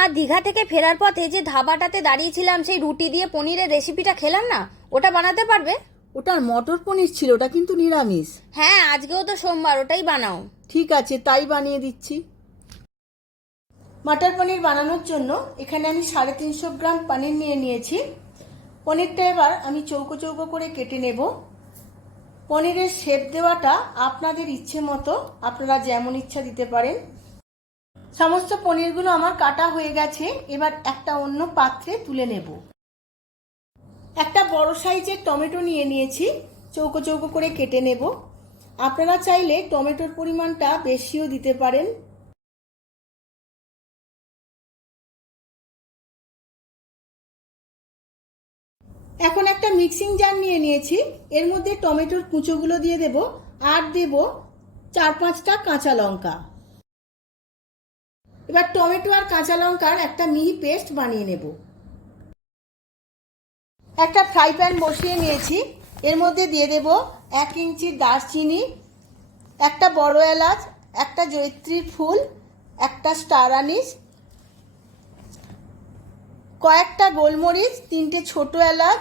আর দীঘা থেকে ফেরার পথে যে ধাবাটাতে দাঁড়িয়েছিলাম, সেই রুটি দিয়ে পনিরের রেসিপিটা খেলাম না, ওটা বানাতে পারবে? ওটার মটর পনির ছিল, ওটা কিন্তু নিরামিষ। হ্যাঁ, আজকেও তো সোমবার, ওটাই বানাও। ঠিক আছে, তাই বানিয়ে দিচ্ছি। মটর পনির বানানোর জন্য এখানে আমি 350 গ্রাম পনির নিয়ে নিয়েছি। পনিরটা এবার আমি চৌকো চৌকো করে কেটে নেব। পনিরের শেপ দেওয়াটা আপনাদের ইচ্ছে মতো, আপনারা যেমন ইচ্ছা দিতে পারেন। সমস্ত পনিরগুলো আমার কাটা হয়ে গেছে। এবার একটা অন্য পাত্রে তুলে নেব। একটা বড় সাইজের টমেটো নিয়ে নিয়েছি, চৌকো চৌকো করে কেটে নেব। আপনারা চাইলে টমেটোর পরিমাণটা বেশিও দিতে পারেন। এখন একটা মিক্সিং জার নিয়ে নিয়েছি, এর মধ্যে টমেটোর কুচোগুলো দিয়ে দেব, আর দেব 4-5টা কাঁচা লঙ্কা। এবার টমেটো আর কাঁচা লঙ্কার একটা মিহি পেস্ট বানিয়ে নেব। একটা ফ্রাই প্যান বসিয়ে নিয়েছি, এর মধ্যে দিয়ে দেব 1 ইঞ্চি দারচিনি, একটা বড় এলাচ, একটা জয়িত্রীর ফুল, একটা স্টার আনিস, কয়েকটা গোলমরিচ, 3টে ছোট এলাচ,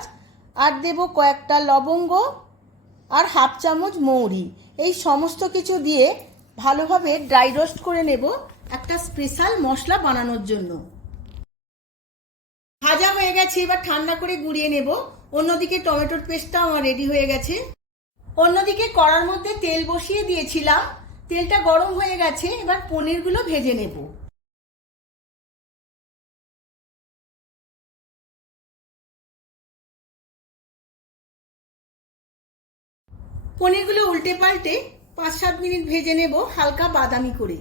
আর দেব কয়েকটা লবঙ্গ, আর 1/2 চামচ মৌরি। এই সমস্ত কিছু দিয়ে ভালোভাবে ড্রাই রোস্ট করে নেব একটা স্পেশাল মশলা বানানোর জন্য। ভাজা হয়ে গেছে, এবার ঠান্ডা করে গুঁড়িয়ে নেব। অন্যদিকে টমেটোর পেস্টটা আমার রেডি হয়ে গেছে। অন্যদিকে কড়ার মধ্যে তেল বসিয়ে দিয়েছিলাম, তেলটা গরম হয়ে গেছে। এবার পনিরগুলো ভেজে নেব। পনিরগুলো উল্টে পাল্টে 5-7 মিনিট ভেজে নেব, হালকা বাদামি করে।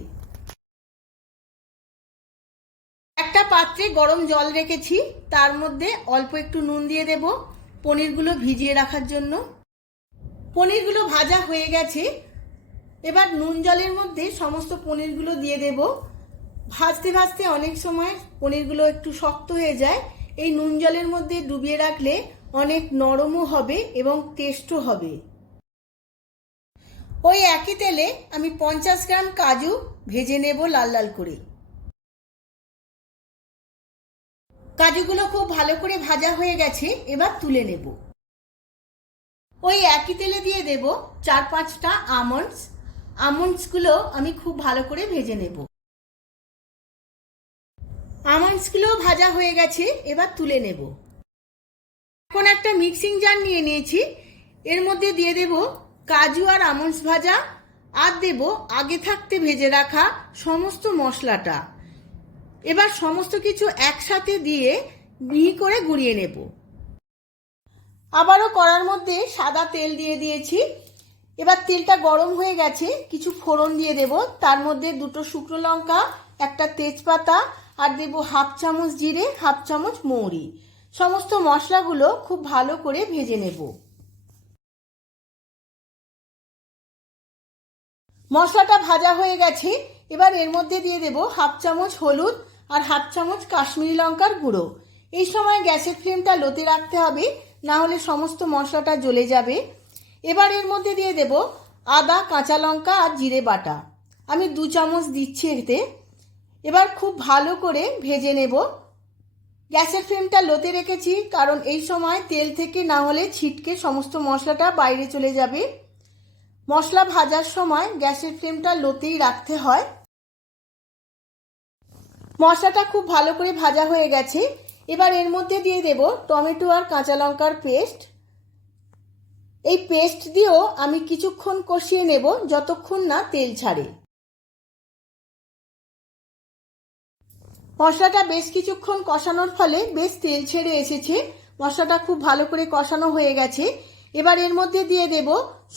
একটা পাত্রে গরম জল রেখেছি, তার মধ্যে অল্প একটু নুন দিয়ে দেব পনিরগুলো ভিজিয়ে রাখার জন্য। পনিরগুলো ভাজা হয়ে গেছে, এবার নুন জলের মধ্যে সমস্ত পনিরগুলো দিয়ে দেব। ভাজতে ভাজতে অনেক সময় পনিরগুলো একটু শক্ত হয়ে যায়, এই নুন জলের মধ্যে ডুবিয়ে রাখলে অনেক নরমও হবে এবং টেস্টও হবে। ওই একই তেলে আমি 50 গ্রাম কাজু ভেজে নেব লাল লাল করে। কাজুগুলো খুব ভালো করে ভাজা হয়ে গেছে, এবার তুলে নেব। ওই একই তেলে দিয়ে দেব 4-5টা আমন্ডস। আমন্ডসগুলো আমি খুব ভালো করে ভেজে নেব। আমন্ডসগুলো ভাজা হয়ে গেছে, এবার তুলে নেব। এখন একটা মিক্সিং জার নিয়ে নিয়েছি, এর মধ্যে দিয়ে দেব কাজু আর আমন্ডস ভাজা, আর দেব আগে থাকতে ভেজে রাখা সমস্ত মশলাটা। এবার সমস্ত কিছু একসাথে দিয়ে মিহি করে গুঁড়িয়ে নেব। আবারও কড়ার মধ্যে সাদা তেল দিয়ে দিয়েছি। এবার তেলটা গরম হয়ে গেছে, কিছু ফোড়ন দিয়ে দেব। তার মধ্যে 2টো শুকনো লঙ্কা, একটা তেজপাতা, আর দেব 1/2 চামচ জিরে, 1/2 চামচ মৌরি। সমস্ত মশলাগুলো খুব ভালো করে ভেজে নেব। মশলাটা ভাজা হয়ে গেছে, এবার এর মধ্যে দিয়ে দেব 1/2 চামচ হলুদ আর 1/2 চামচ কাশ্মীরি লঙ্কার গুঁড়ো। এই সময় গ্যাসের ফ্লেমটা লোতে রাখতে হবে, না হলে সমস্ত মশলাটা জ্বলে যাবে। এবার এর মধ্যে দিয়ে দেব আদা, কাঁচা লঙ্কা আর জিরে বাটা। আমি 2 চামচ দিচ্ছি এতে। এবার খুব ভালো করে ভেজে নেব। গ্যাসের ফ্লেমটা লোতে রেখেছি, কারণ এই সময় তেল থেকে না হলে ছিটকে সমস্ত মশলাটা বাইরে চলে যাবে। মশলা ভাজার সময় গ্যাসের ফ্লেমটা লোতেই রাখতে হয়। মশলাটা খুব ভালো করে ভাজা হয়ে গেছে, এবার এর মধ্যে দিয়ে দেব টমেটো আর কাঁচা লঙ্কার পেস্ট। এই পেস্ট দিয়েও আমি কিছুক্ষণ কষিয়ে নেব, যতক্ষণ না তেল ছাড়ে। মশলাটা বেশ কিছুক্ষণ কষানোর ফলে বেশ তেল ছেড়ে এসেছে। মশলাটা খুব ভালো করে কষানো হয়ে গেছে। এবার এর মধ্যে দিয়ে দেব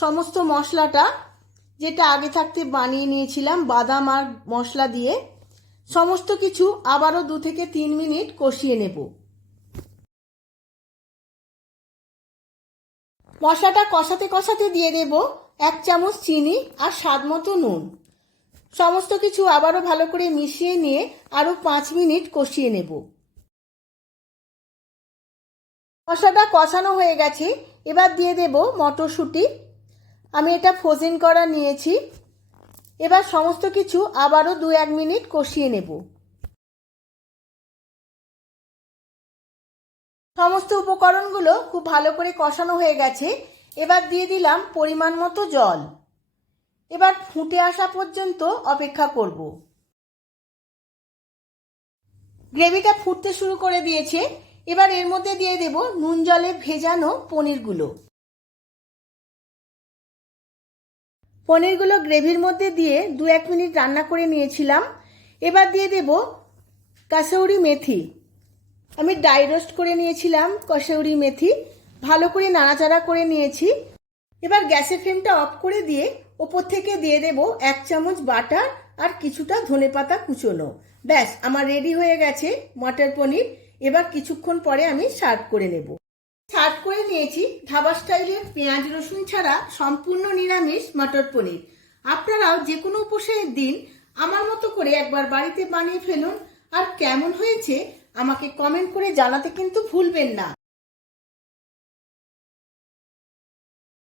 সমস্ত মশলাটা, যেটা আগে থাকতে বানিয়ে নিয়েছিলাম বাদাম আর মশলা দিয়ে। সমস্ত কিছু আবারও 2 থেকে 3 মিনিট কষিয়ে নেব। মশলাটা কষাতে কষাতে দিয়ে দেব 1 চামচ চিনি আর স্বাদ মতো নুন। সমস্ত কিছু আবারও ভালো করে মিশিয়ে নিয়ে আরও 5 মিনিট কষিয়ে নেব। মশলাটা কষানো হয়ে গেছে, এবার দিয়ে দেব মটরশুঁটি। আমি এটা ফ্রোজেন করা নিয়েছি। এবার সমস্ত কিছু আবারও 2-1 মিনিট কষিয়ে নেব। সমস্ত উপকরণগুলো খুব ভালো করে কষানো হয়ে গেছে। এবার দিয়ে দিলাম পরিমাণ মতো জল। এবার ফুটে আসা পর্যন্ত অপেক্ষা করব। গ্রেভিটা ফুটতে শুরু করে দিয়েছে। এবার এর মধ্যে দিয়ে দেব নুন জলে ভেজানো পনিরগুলো। পনিরগুলো গ্রেভির মধ্যে দিয়ে 2-1 মিনিট রান্না করে নিয়েছিলাম। এবার দিয়ে দেব কাসৌরি মেথি। আমি ড্রাই রোস্ট করে নিয়েছিলাম কসৌরি মেথি, ভালো করে নাড়াচাড়া করে নিয়েছি। এবার গ্যাসের ফ্লেমটা অফ করে দিয়ে ওপর থেকে দিয়ে দেব 1 চামচ বাটার আর কিছুটা ধনেপাতা কুচোনো। ব্যাস, আমার রেডি হয়ে গেছে মটর পনির। এবার কিছুক্ষণ পরে আমি সার্ভ করে নেব। সার্ভ করে নিয়েছি ধাবা স্টাইলের পেঁয়াজ রসুন ছাড়া সম্পূর্ণ নিরামিষ মটর পনির। আপনারাও যে কোনো উপসের দিন আমার মতো করে একবার বাড়িতে বানিয়ে ফেলুন। আর কেমন হয়েছে আমাকে কমেন্ট করে জানাতে কিন্তু ভুলবেন না।